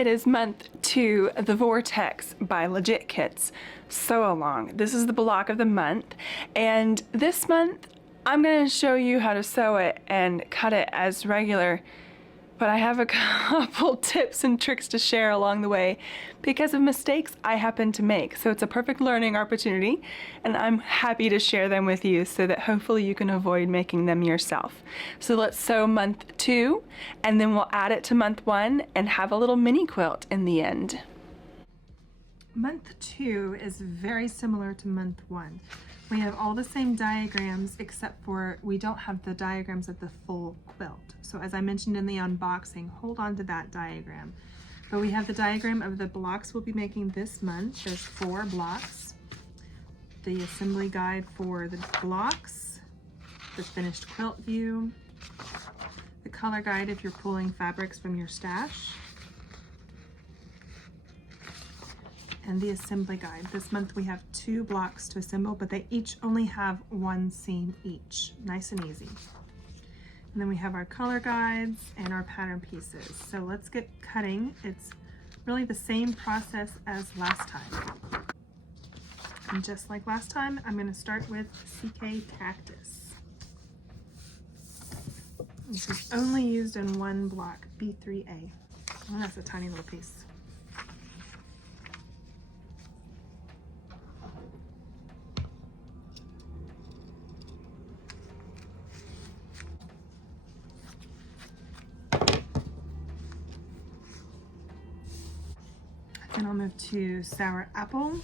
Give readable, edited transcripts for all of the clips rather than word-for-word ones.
It is month 2 of the Vortex by Legit Kits sew along. This is the block of the month, and this month I'm going to show you how to sew it and cut it as regular, but I have a couple tips and tricks to share along the way because of mistakes I happen to make. So it's a perfect learning opportunity, and I'm happy to share them with you so that hopefully you can avoid making them yourself. So let's sew month 2, and then we'll add it to month 1 and have a little mini quilt in the end. Month 2 is very similar to month 1. We have all the same diagrams except for we don't have the diagrams of the full quilt. So as I mentioned in the unboxing, hold on to that diagram. But we have the diagram of the blocks we'll be making this month. There's 4 blocks. The assembly guide for the blocks, the finished quilt view, the color guide if you're pulling fabrics from your stash, and the assembly guide. This month we have 2 blocks to assemble, but they each only have 1 seam each. Nice and easy. And then we have our color guides and our pattern pieces. So let's get cutting. It's really the same process as last time. And just like last time, I'm going to start with CK Cactus. This is only used in 1 block, B3A. Oh, that's a tiny little piece. Then I'll move to Sour Apple.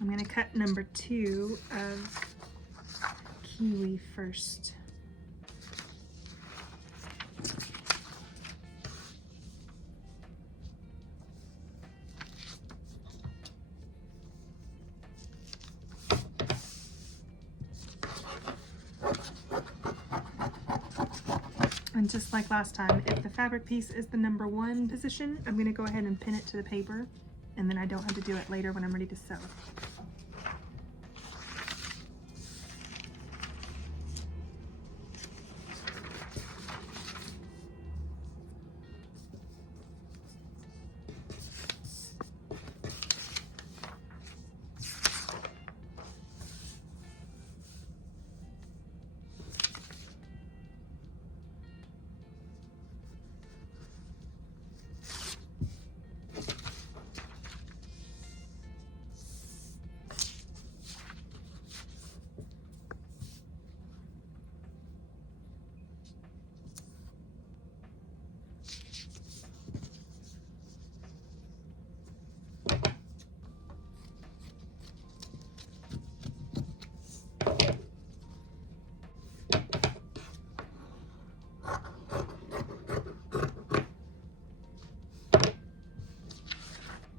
I'm going to cut number 2 of kiwi first. And just like last time, if the fabric piece is the number 1 position, I'm going to go ahead and pin it to the paper, and then I don't have to do it later when I'm ready to sew.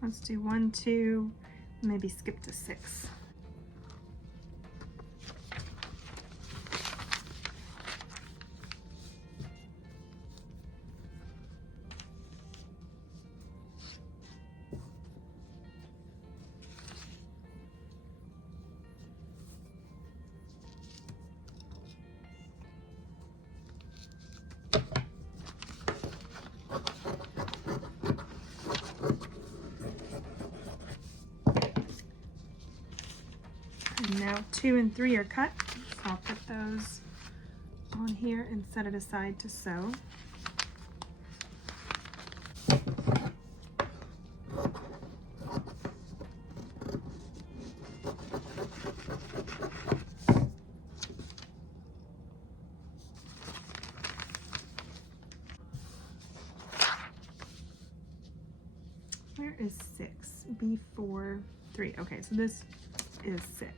Let's do 1, 2, maybe skip to 6. And now 2 and 3 are cut, so I'll put those on here and set it aside to sew. Where is 6? B4, 3. Okay, so this is 6.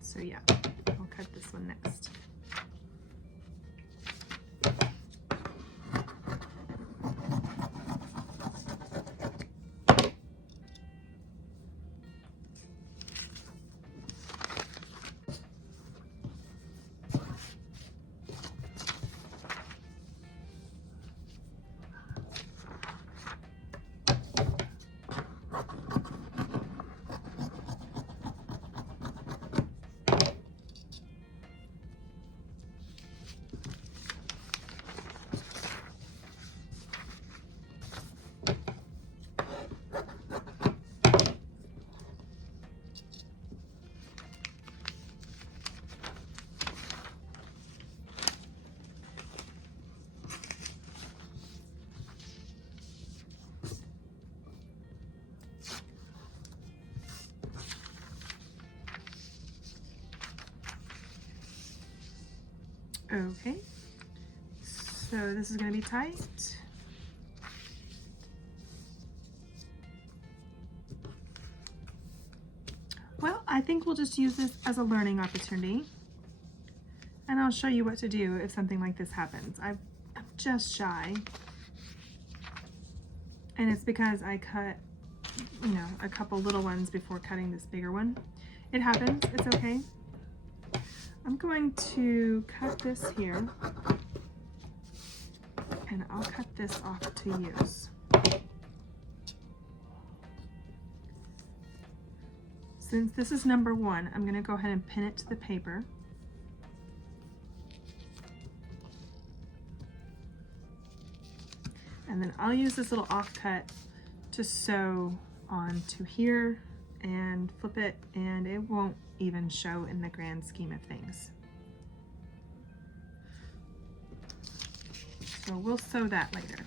So yeah, I'll cut this one next. Okay, so this is going to be tight. Well, I think we'll just use this as a learning opportunity, and I'll show you what to do if something like this happens. I'm just shy, and it's because I cut, you know, a couple little ones before cutting this bigger one. It happens, it's okay. I'm going to cut this here, and I'll cut this off to use. Since this is number 1, I'm going to go ahead and pin it to the paper. And then I'll use this little offcut to sew onto here and flip it, and it won't even show in the grand scheme of things. So we'll sew that later.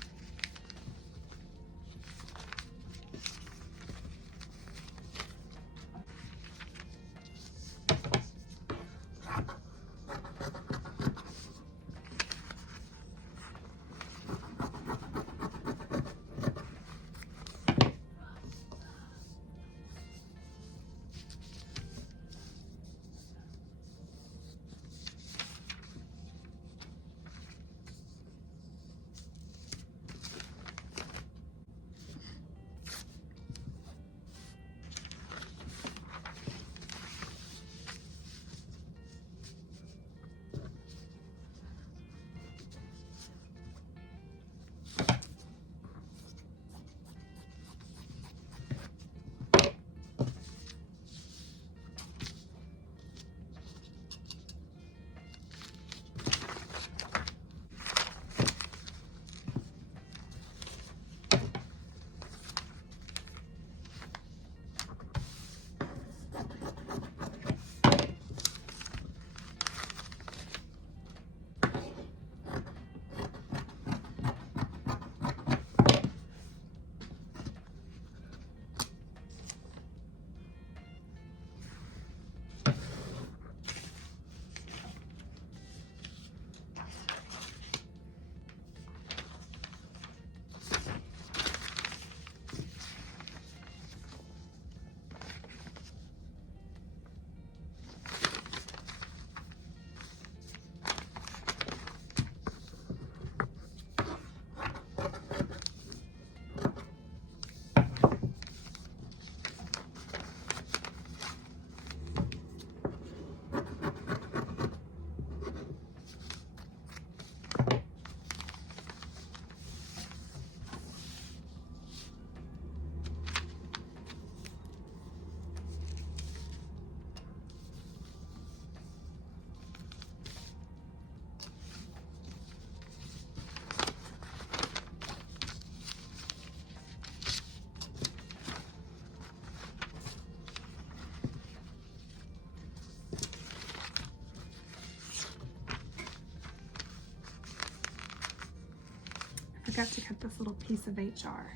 forgot to cut this little piece of HR.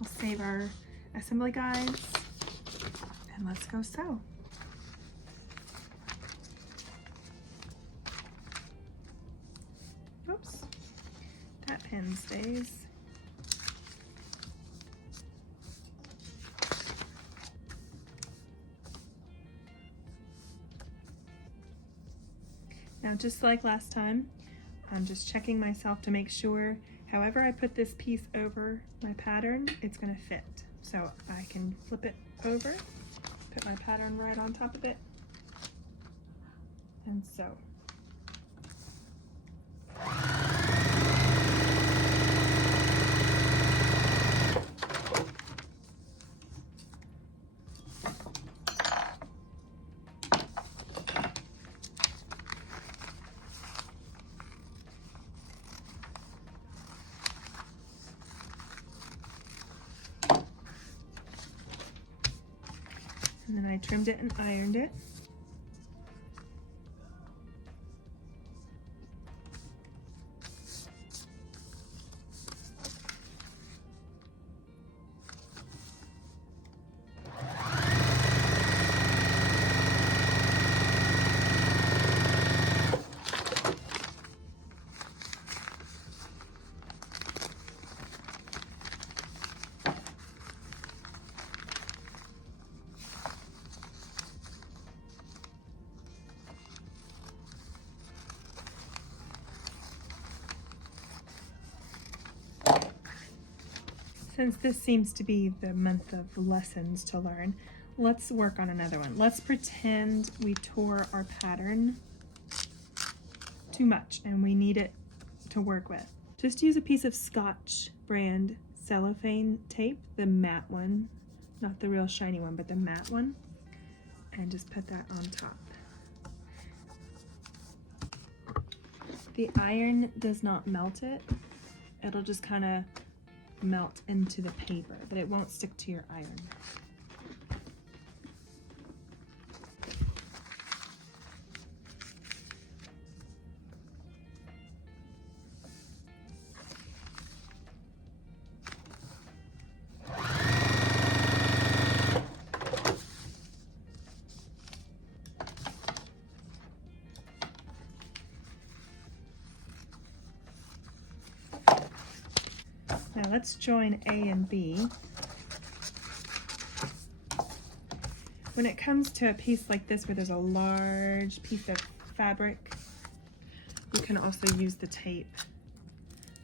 We'll save our assembly guides and let's go sew. Oops, that pin stays. Now, just like last time, I'm just checking myself to make sure however I put this piece over my pattern, it's gonna fit. So I can flip it over, put my pattern right on top of it, and sew. And then I trimmed it and ironed it. Since this seems to be the month of lessons to learn, let's work on another one. Let's pretend we tore our pattern too much and we need it to work with. Just use a piece of Scotch brand cellophane tape, the matte one, not the real shiny one, but the matte one, and just put that on top. The iron does not melt it. It'll just kind of melt into the paper, but it won't stick to your iron. Now let's join A and B. When it comes to a piece like this where there's a large piece of fabric, you can also use the tape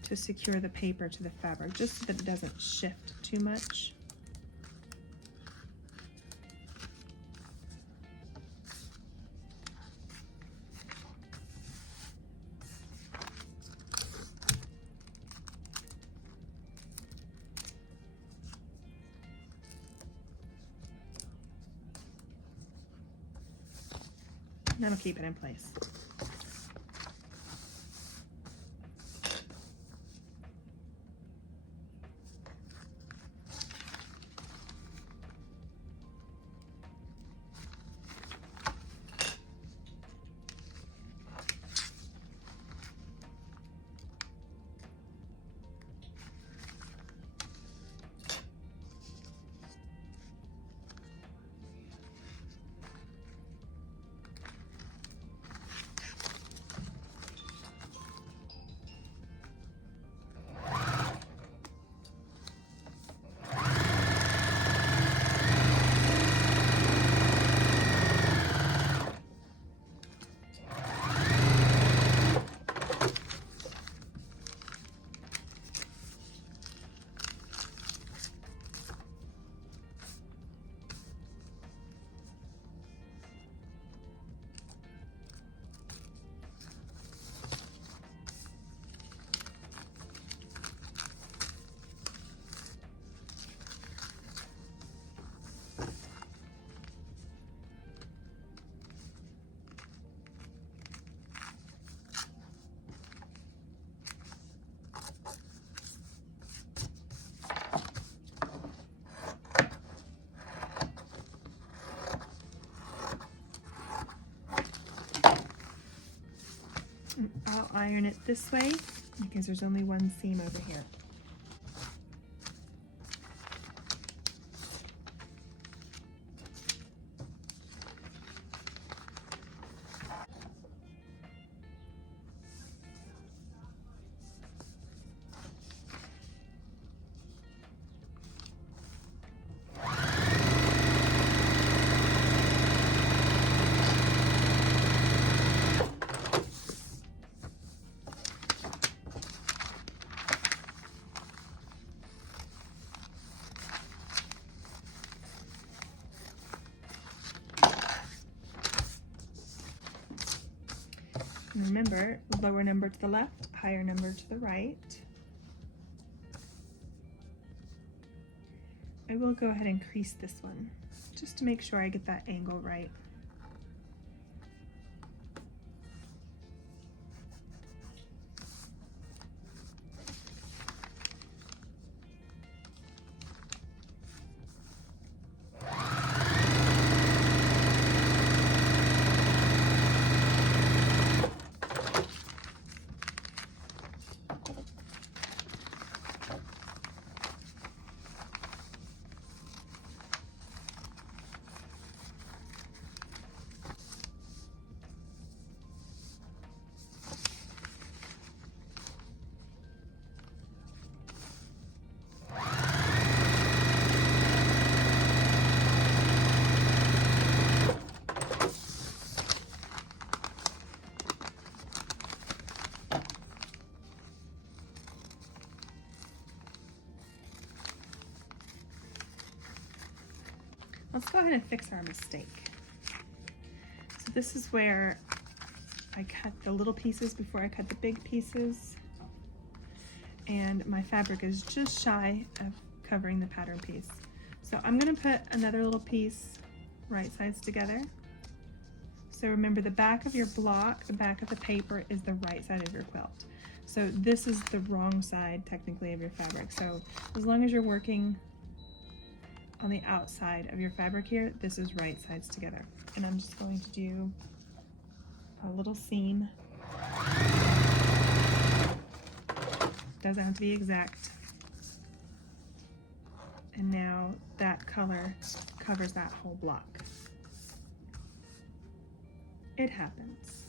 to secure the paper to the fabric, just so that it doesn't shift too much. That'll keep it in place. iron it this way because there's only one seam over here. And remember, lower number to the left, higher number to the right. I will go ahead and crease this one just to make sure I get that angle right. Let's go ahead and fix our mistake. So this is where I cut the little pieces before I cut the big pieces. And my fabric is just shy of covering the pattern piece. So I'm gonna put another little piece right sides together. So remember, the back of your block, the back of the paper is the right side of your quilt. So this is the wrong side technically of your fabric. So as long as you're working on the outside of your fabric here, this is right sides together. And I'm just going to do a little seam. Doesn't have to be exact. And now that color covers that whole block. It happens.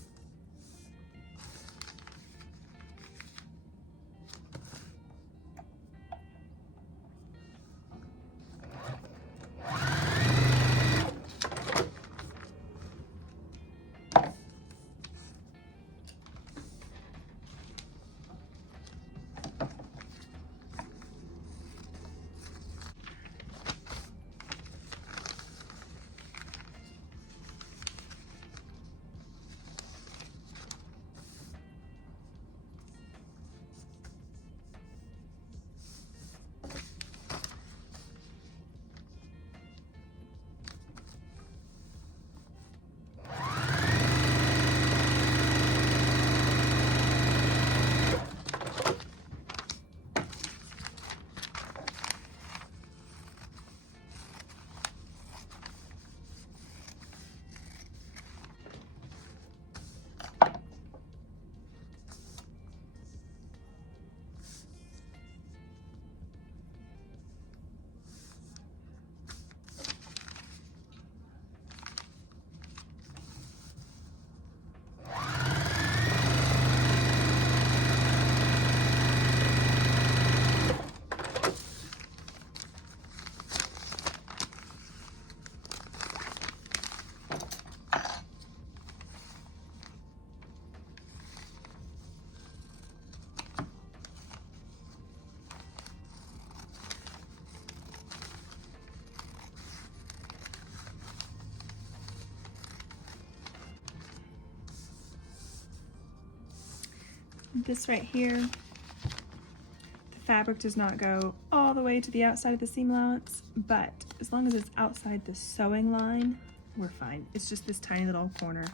This right here, the fabric does not go all the way to the outside of the seam allowance, but as long as it's outside the sewing line, we're fine. It's just this tiny little corner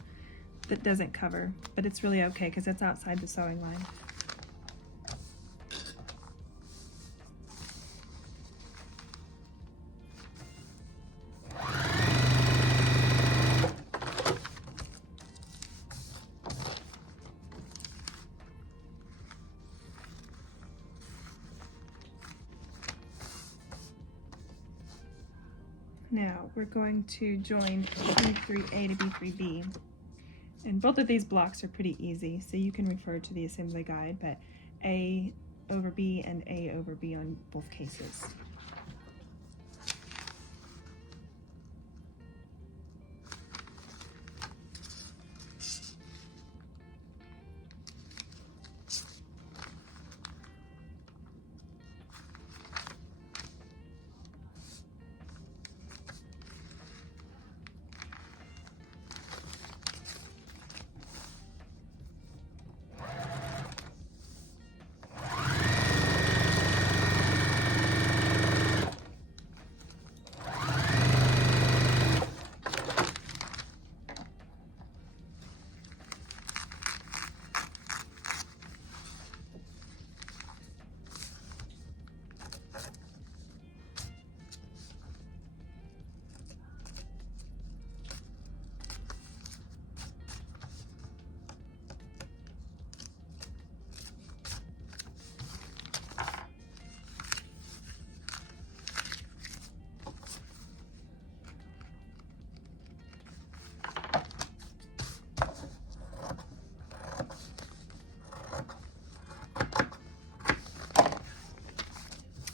that doesn't cover, but it's really okay because it's outside the sewing line. Now we're going to join B3A to B3B. And both of these blocks are pretty easy, so you can refer to the assembly guide, but A over B and A over B on both cases.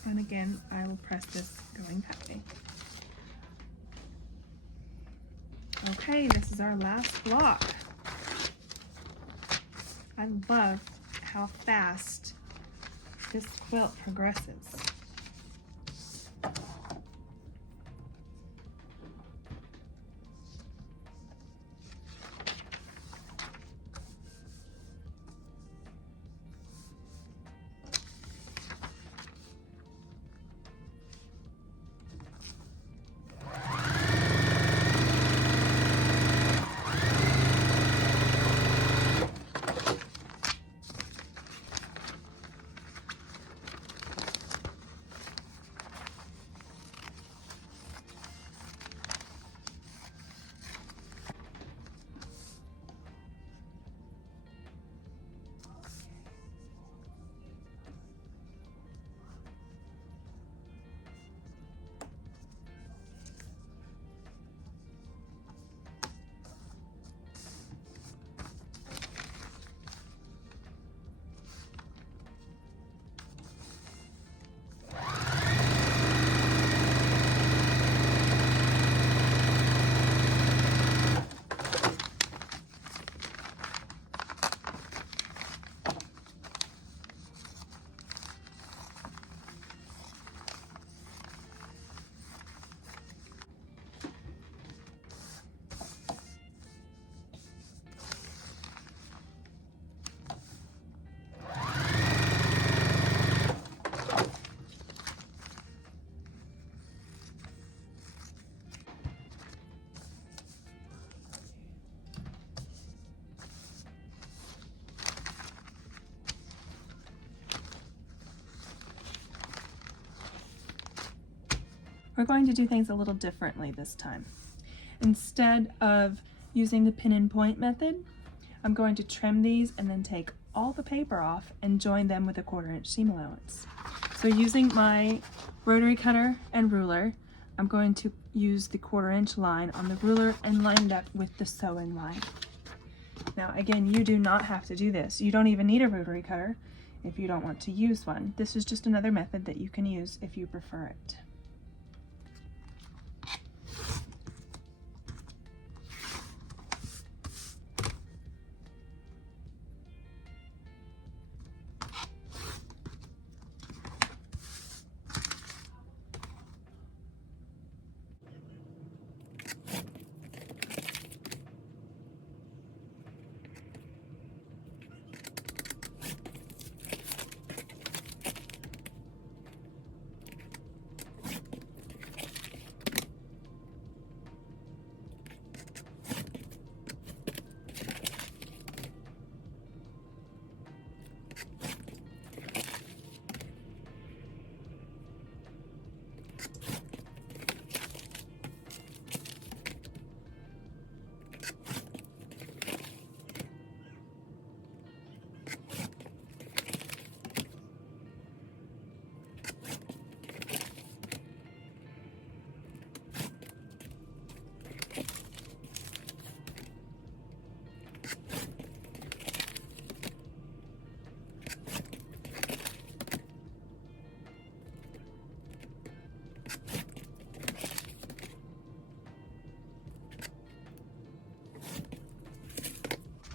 And again, I will press this going that way. Okay, this is our last block. I love how fast this quilt progresses. We're going to do things a little differently this time. Instead of using the pin and point method, I'm going to trim these and then take all the paper off and join them with a 1/4 inch seam allowance. So using my rotary cutter and ruler, I'm going to use the 1/4 inch line on the ruler and line it up with the sewing line. Now again, you do not have to do this. You don't even need a rotary cutter if you don't want to use one. This is just another method that you can use if you prefer it.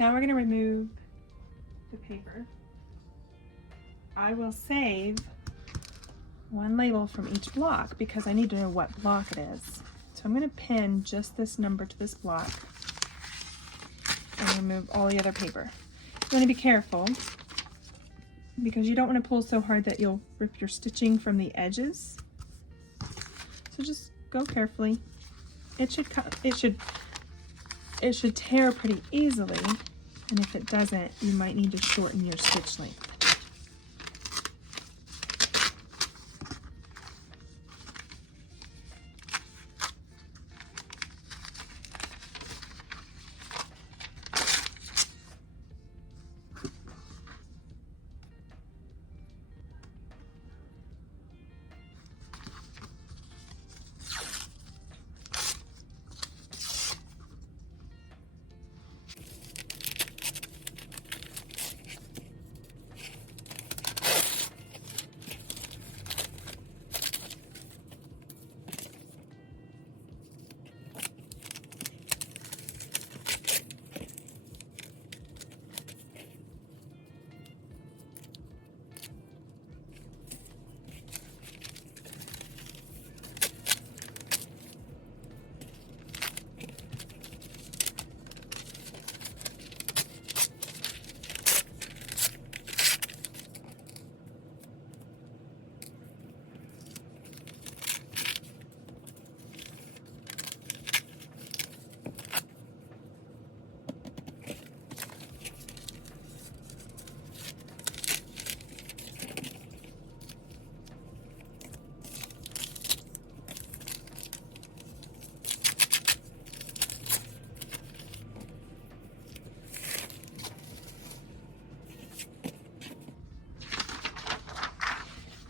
Now we're going to remove the paper. I will save one label from each block because I need to know what block it is. So I'm going to pin just this number to this block and remove all the other paper. You want to be careful because you don't want to pull so hard that you'll rip your stitching from the edges. So just go carefully. It should tear pretty easily, and if it doesn't, you might need to shorten your stitch length.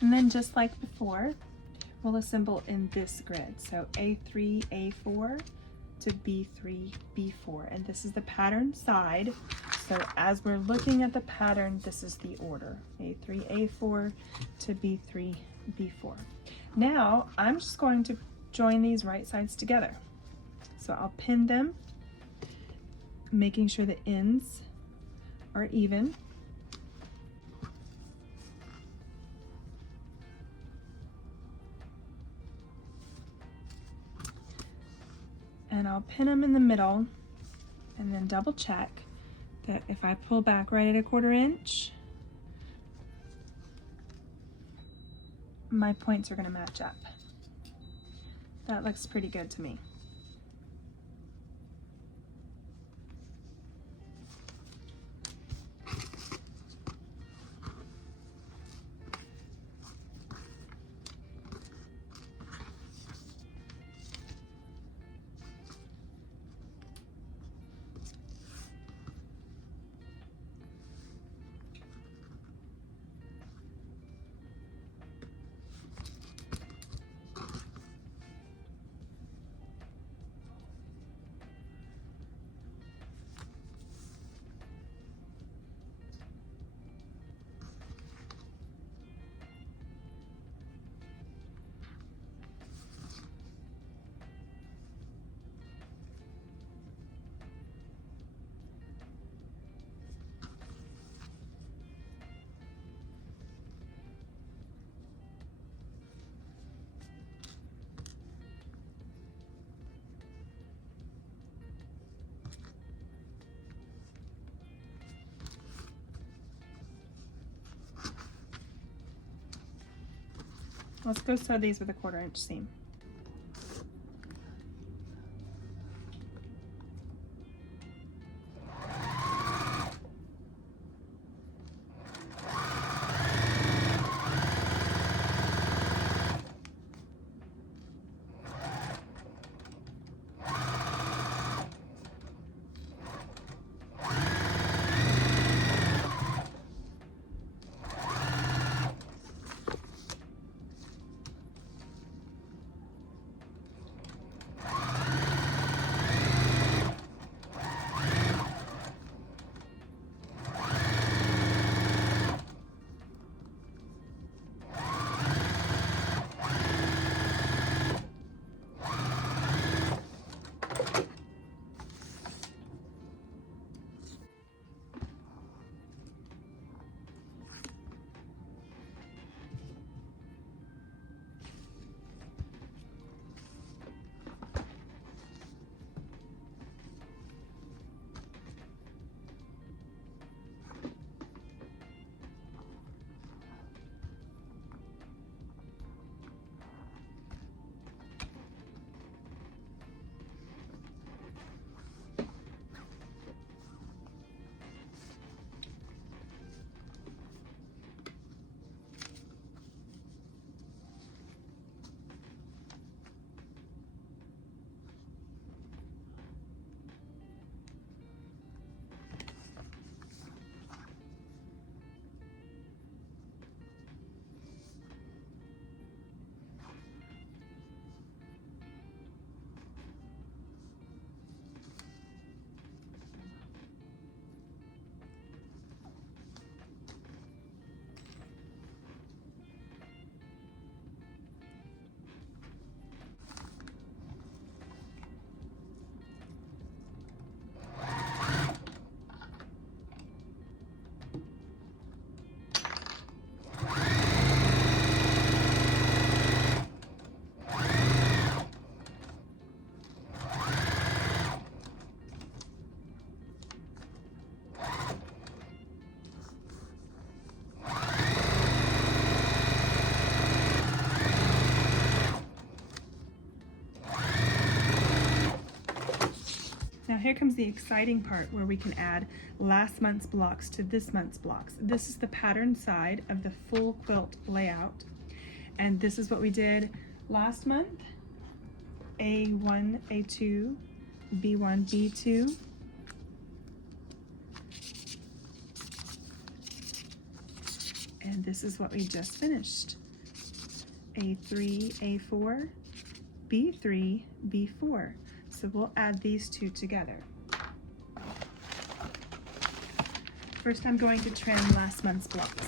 And then just like before, we'll assemble in this grid. So A3, A4 to B3, B4. And this is the pattern side. So as we're looking at the pattern, this is the order. A3, A4 to B3, B4. Now I'm just going to join these right sides together. So I'll pin them, making sure the ends are even. And I'll pin them in the middle and then double check that if I pull back right at 1/4 inch, my points are going to match up. That looks pretty good to me. Let's go sew these with a 1/4 inch seam. here comes the exciting part where we can add last month's blocks to this month's blocks. This is the pattern side of the full quilt layout. And this is what we did last month. A1, A2, B1, B2. And this is what we just finished. A3, A4, B3, B4. So we'll add these two together. First, I'm going to trim last month's blocks.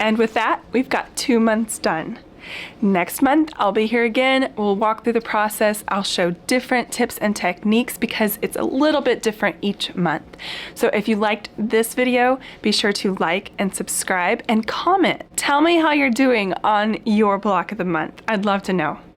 And with that, we've got 2 months done. Next month, I'll be here again. We'll walk through the process. I'll show different tips and techniques because it's a little bit different each month. So if you liked this video, be sure to like and subscribe and comment. Tell me how you're doing on your block of the month. I'd love to know.